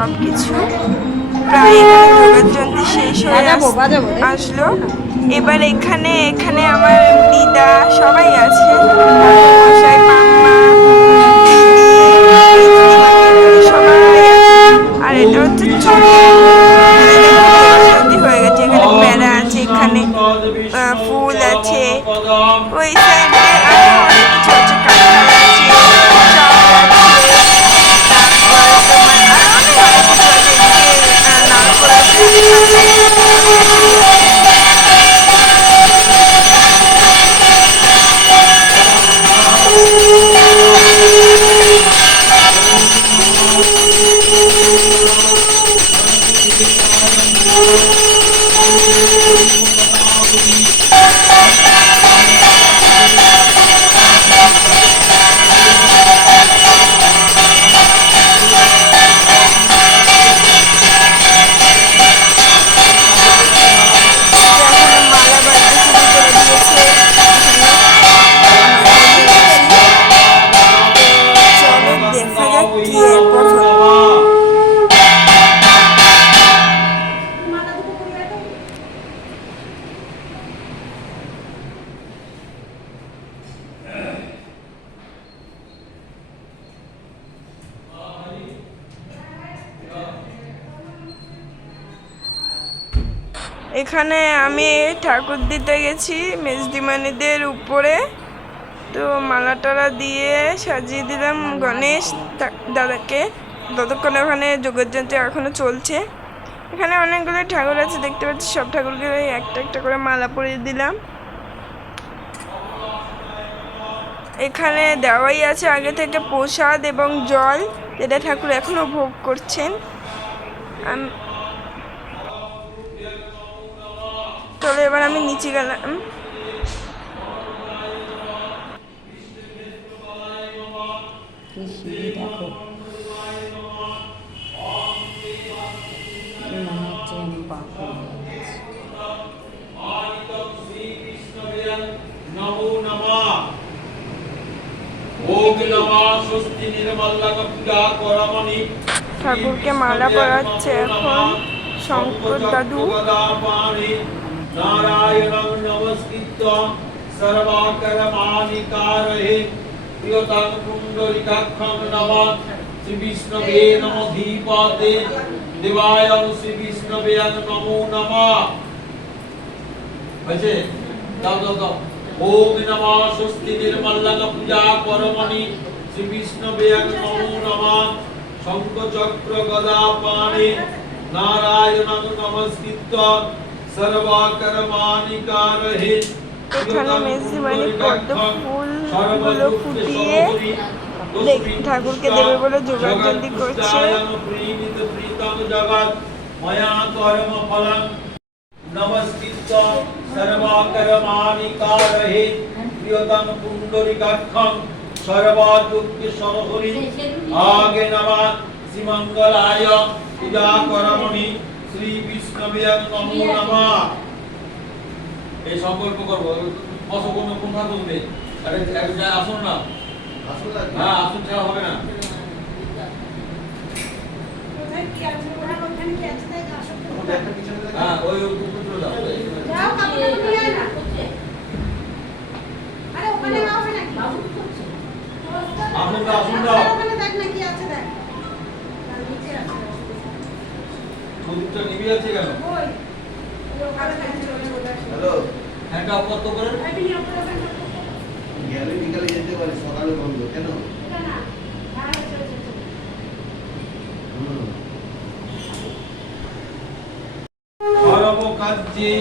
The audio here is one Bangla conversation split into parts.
সবকিছু প্রায় এখানে যোগাযন্ত্র শেষ হয়ে আসলো। এবার এখানে এখানে আমার দিদা সবাই আছে, মশাই, পাম্মা, সবাই আছে। আর এটা হচ্ছে ছোট যোগাযন্ত্র হয়ে গেছে। এখানে প্যারা আছে, এখানে ফুল আছে, ওই সাইডে আরো অনেক কিছু আছে, কাঁঠাল আছে, চাল আছে, তারপর তোমার আরো অনেক অনেক কিছু আছে। এদিকে নারকোল আছে, অনেক কিছুই আছে। এখানে আমি ঠাকুর দিতে গেছি মেজদিমানিদের উপরে, তো মালা টালা দিয়ে সাজিয়ে দিলাম গণেশ দাদাকে। ততক্ষণে ওখানে যোগাযন্ত্র এখনো চলছে। এখানে অনেকগুলো ঠাকুর আছে দেখতে পাচ্ছি, সব ঠাকুরকে একটা একটা করে মালা পরিয়ে দিলাম। এখানে দেওয়াই আছে আগে থেকে প্রসাদ এবং জল, যেটা ঠাকুর এখনো ভোগ করছেন। চলো এবার আমি নিচে গেলাম। দেখো ঠাকুরকে মালা পরাচ্ছে এখন শঙ্কর দাদু। নারায়ণং নমস্কৃত্য সর্বাকরমানিকারহে প্রিয়তম পুণ্ডরিকাক্ষং নমঃ শ্রী বিষ্ণবে নমঃ ধীপতে দেবায় শ্রী বিষ্ণবে নমো নমঃ। হয়েছে? দাও দাও দাও। ওম নমঃ স্বস্তি নির্মলং পূজা করমণি শ্রী বিষ্ণবে নমো নমঃ। শঙ্খ চক্র গদা পাণি নারায়ণং নমস্কৃত্য সর্বাকরমানিকারহে। এখানে মেজদিমানি পদ্ম ফুলগুলো ফুটিয়ে ঠাকুরকে দেবে বলে যোগাযন্ত্র করছে। নমস্কৃত্য সর্বাকরমানিকারহে প্রিয়তম পুণ্ডরিকাক্ষং সর্বাদুঃখ সরহরি আগে নমঃ শ্রীমঙ্গলায় পূজা করমণি শ্রী বিষ্ণবে নমো নমঃ। এই সংকল্প করবো। বসো কোন কোনটা বলবে? আরে আসুন না, হ্যাঁ আসুন, ছাড়া হবে না। হ্যাঁ ওই চলে যাও। আসুন না, আসুন না। প্রদীপটা নিবি আছে কেন? হ্যালো, হ্যান্ডটা অফ কত করে? গেলে বিকালে যেতে পারি, সকালে বন্ধ কেন? সর্ব কার্যে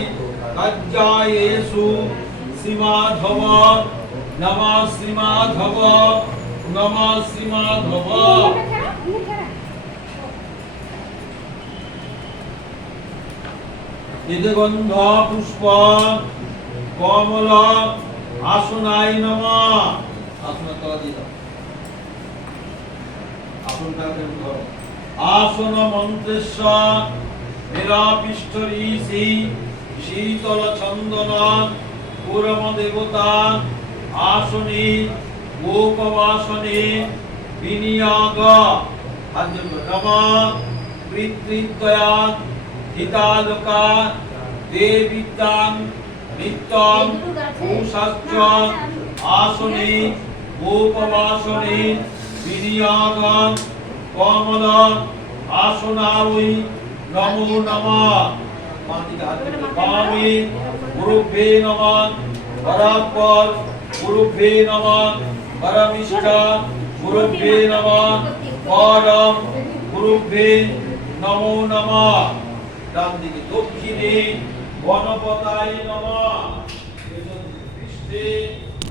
কার্যায়েষু শ্রীমাধব নমঃ শ্রীমাধব নমঃ শ্রীমাধব। এতে গন্ধ পুষ্প কমল আসনায় নমঃ। আসনের তলা দিয়ে দাও। আসনটা ধরো। আসন মন্ত্রেশ্বর মেরাপিষ্ঠঋষি শীতল চন্দন পুরম দেবতা আসনে গোপবাসনে বিনিয়োগ নমঃ কৃত্রিত্বয়া হিতালোকা দেবিতাং নিত্যং উষাশ্চ আসনে গোপবাসনে বিনিয়োগং কমল আসনাবৈ নমো নমঃ পামি গুরুভ্যে নমঃ পরাপর গুরুভ্যে নমঃ পরমিষ্ঠ গুরুভ্যে নমঃ পরম গুরুভ্যে নমো নমঃ। ডান দিকে দক্ষিণে গণপতায় নমঃ পৃষ্ঠে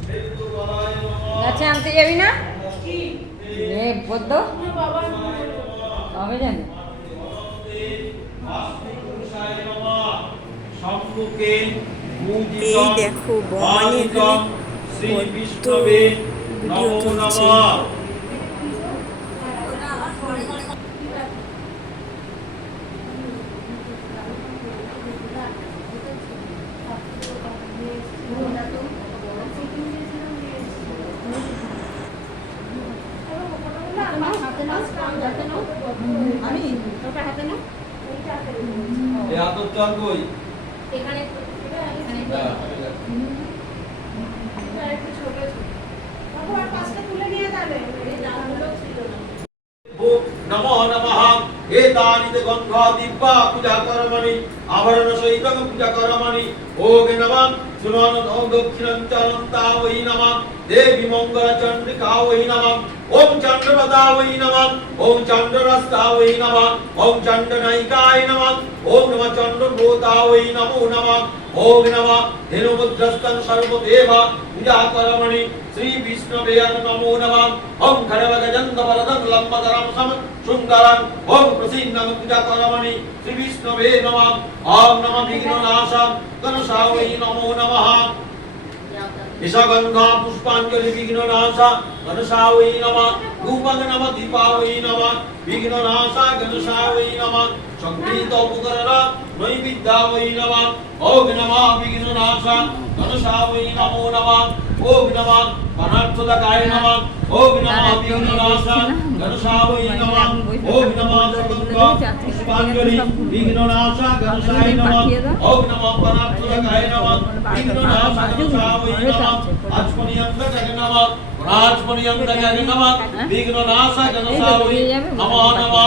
ক্ষেত্রতলায় নমঃ। গাছে আনতে যাবি না রে বদ্ধ কবে যাবে সম্মুখে এই দেখো বমানি এখানে শ্রী বিষ্ণবে নমো নমঃ। আমি তোর হাতে না এই আতর চাল কই? এখানে নমো নমঃ। एतानि च गन्धा दिव्या पूजा कर्मणि आभरण सहितं पूजा कर्मणि ओगे नमः। सुनोनो दक्षिणं चलन्ता वै नमः। देवी मंगल चंद्रिका वै नमः। ओम चंद्रपदा वै नमः। ओम चंद्ररस्ता वै नमः। ओम चंद्रनायिकाय नमः। ओम नमः चंद्रभूता वै नमो नमः। ओम नमः धेनुमुद्रस्तं सर्वदेव पूजा कर्मणि श्री विष्णवे नमो नमः। ओम खरवगजन्दवरदं लम्बधरं सम सुंदरं ओम प्रसीन्नं पूजा कर्मणि श्री विष्णवे नमः। ओम नमः विघ्ननाशं गणेशाय नमो नमः। निशगंधा पुष्पांजलि विघ्ननाशा गणेशाय नमः। धूपं नमः दीपाय नमः। विघ्ननाशा गणेशाय नमः। संगीत उपकरण नैवेद्याय नमः। ओम नमः विघ्ननाशा गणेशाय नमो नमः। ओम नमः अनर्थदाय नमः। ओम नमः विघ्ननाशा गणेशाय नमः। ओम नमः सुगंधा पुष्पांजलि विघ्ननाशा गणेशाय नमः। ओम नमः अनर्थदाय नमः। विघ्ननाशा गणेशाय नमः। आचमनीयंतकाय नमः। राजमनीयंतकाय नमः। विघ्ननाशा गणेशाय नमो नमः।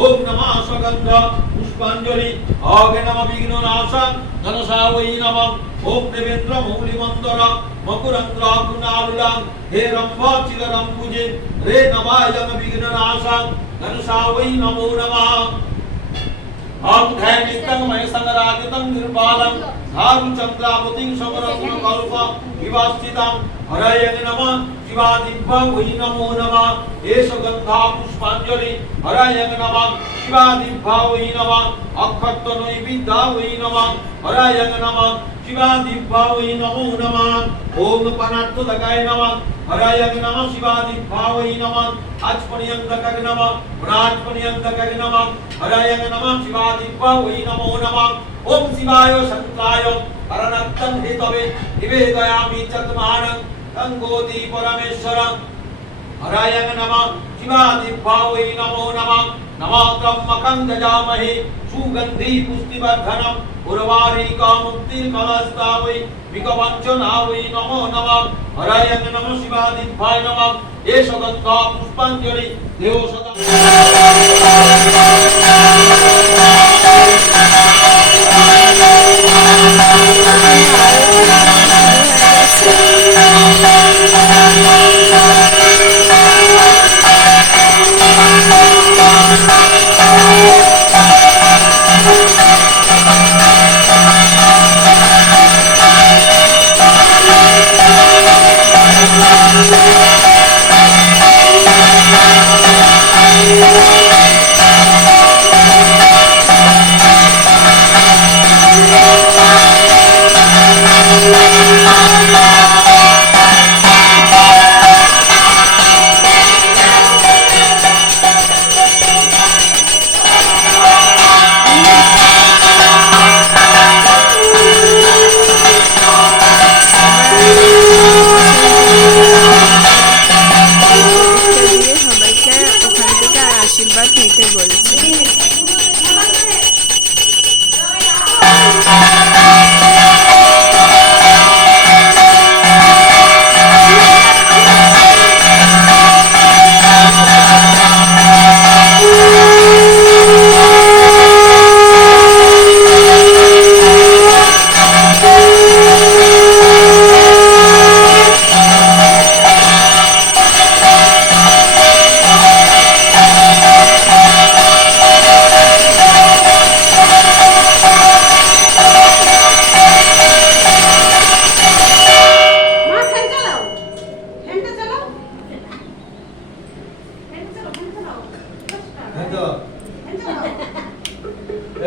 ओम नमः सुगंधा पुष्पांजलि आगे नमः विघ्ननाशा गणेशाय नमः। ओम देवेंद्र मौलि मंदर मकुरंद्र कुणालुलं हे रंभा चिलरं पूजे रे नवायं विघ्ननाशा गणेशाय नमो नमः। ओम धैनितं मय संगराजितं निर्बालं धारु चंद्रावतीं समरसुर कल्प विवास्थितं हरयं नमः। शिवादिव्या वै नमो नमः। एष गंधा पुष्पांजलि हरयं नमः। शिवादिव्या वै नमः। अक्षत नैवेद्या वै नमः। हरयं नमः। शिवादिव्या वै नमो नमः। ओम पनार्थदाय नमः। हरयं नमः। शिवादिव्या वै नमः। आचमनीयंतकाय नमः। राजमनीयंतकाय नमः। हरयं नमः। शिवादिव्या वै नमो नमः। ओम शिवाय शंकाय हरनक्तं हेतवे निवेदयामि चत्मानं गंगोति परमेश्वर हरयं नमः। शिवादिव्या वै नमो नमः। नमः त्र्यंबकं यजामहे सुगंधि पुष्टिवर्धनम् उर्वारुका मुक्तिर्कलस्ता वै विकवञ्चना वै नमो नमः। हरयं नमः। शिवादिव्याय नमः। एष गन्धा पुष्पाञ्जलि देव सदा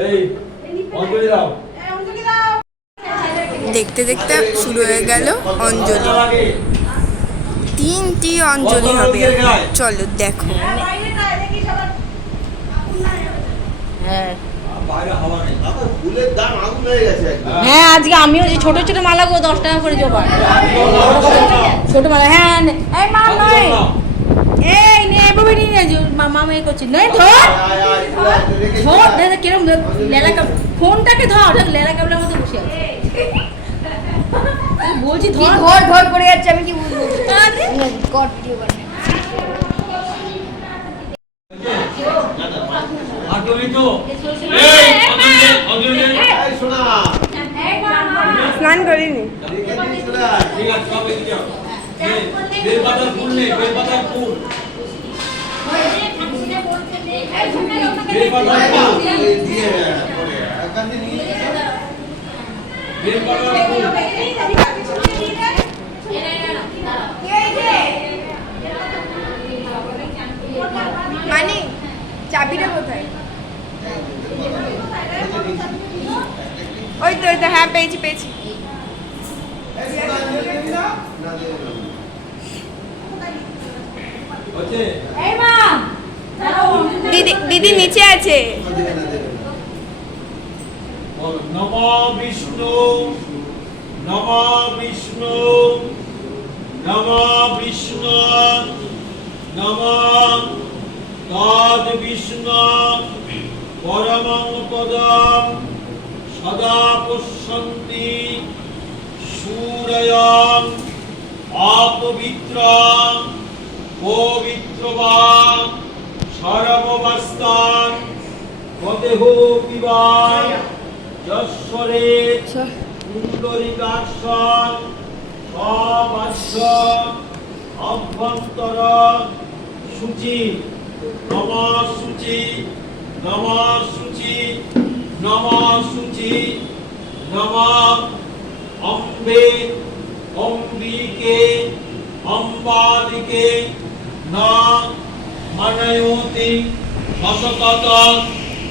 এই অঞ্জলি দাও। দেখতে দেখতে শুরু হয়ে গেল অঞ্জলি। 3টি অঞ্জলি হবে। চলো দেখো। হ্যাঁ বাইরে হাওয়া নেই। ফুলের দাম আগুন হয়ে গেছে একদম। হ্যাঁ আজকে আমিও যে ছোট ছোট মালাগুলো 10 টাকা করে জোগাড়। ছোট মালা হ্যাঁ এই মা নয় এই নে বাবা নিয়ে নে মামা মেয়ে করছি নয় ধর ধর দাদা কিরম লেলা কাপ ফোনটাকে ধর লেলা কাপড়ের মতো বসে আছে বলছি ধর ধর ধর করে যাচ্ছে আমি কি বুঝবো আরে, গড ভিডিও বানাই অঞ্জলি তো এই অঞ্জলি অঞ্জলি এই শোনা, স্নান করিনি। রেখে দিয়ে চলে আয়। ঠিক আছে সব এদিকে যাও। বেলপাতার ফুল নেই বেলপাতার ফুল বেলপাতার ফুল এই দিয়ে পরে এখান থেকে নিয়ে এসো। বেলপাতার ফুল মানে চাবিটা কোথায়? ওই তো হ্যাঁ পেয়েছি পেয়েছি। এই শোনা, দিয়ে দাও। না, দিয়ে দাও। হচ্ছে এই মা দিদি দিদি নিচে আছে। দেবে না, দেবে না। নমো বিষ্ণু নমো বিষ্ণু নমো বিষ্ণু নমো তদ বিষ্ণু পরমং পদম সদা পশ্যন্তি সূরয়ং অপবিত্রং পবিত্রবা সর্ববস্তান কদেহ পিবায় যশ্বরে কুণ্ডলিকাক্ষং সবাস্য অভ্যন্তর শুচি নম শুচি নম শুচি নম শুচি নম অম্বে অম্বিকে অম্বাদিকে ন মনয়োতি অসতত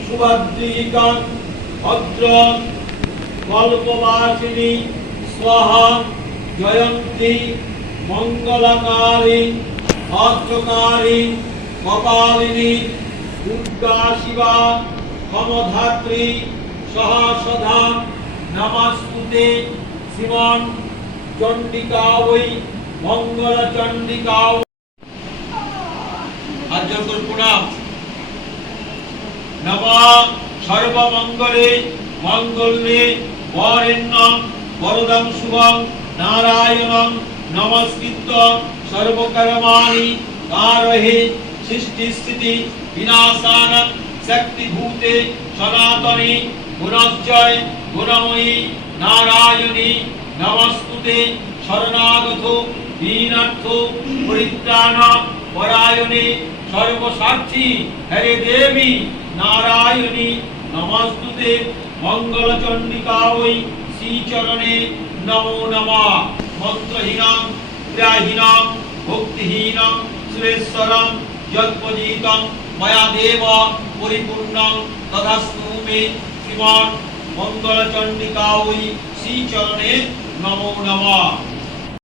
সুভদ্রিকং ভদ্রং কল্পবাসিনী স্বাহা জয়ন্তী মঙ্গলকারী ভদ্রকারী কপালিনী দুর্গা শিবা সমধাত্রী সহসধা নমস্তুতে শ্রীমন চণ্ডিকা ওই মঙ্গল চণ্ডিকা আর্যকর প্রণাম নমঃ সর্বমঙ্গলে মঙ্গলে বরেণ্যং বরদং শুভং নারায়ণং নমস্কৃত্য সর্বকর্মাণি কারহে সৃষ্টি স্থিতি বিনাশানং শক্তিভূতে সনাতনে গুণশ্চয় গুণময়ী নারায়ণী নমস্তুতে শরণাগত দীনার্থ পরিত্রাণ পরায়ণে সর্বসাক্ষী হরে দেবী নারায়ণী নমস্তুতে মঙ্গলচণ্ডিকা ওই শ্রীচরণে নমো নমঃ মন্ত্রহীনং ক্রিয়াহীনং ভক্তিহীনং সুরেশ্বরং যৎপজিতং ময়া দেব পরিপূর্ণং তথাস্তু মে শ্রীমান মঙ্গলচণ্ডিকা ওই শ্রীচরণে নমো নমঃ।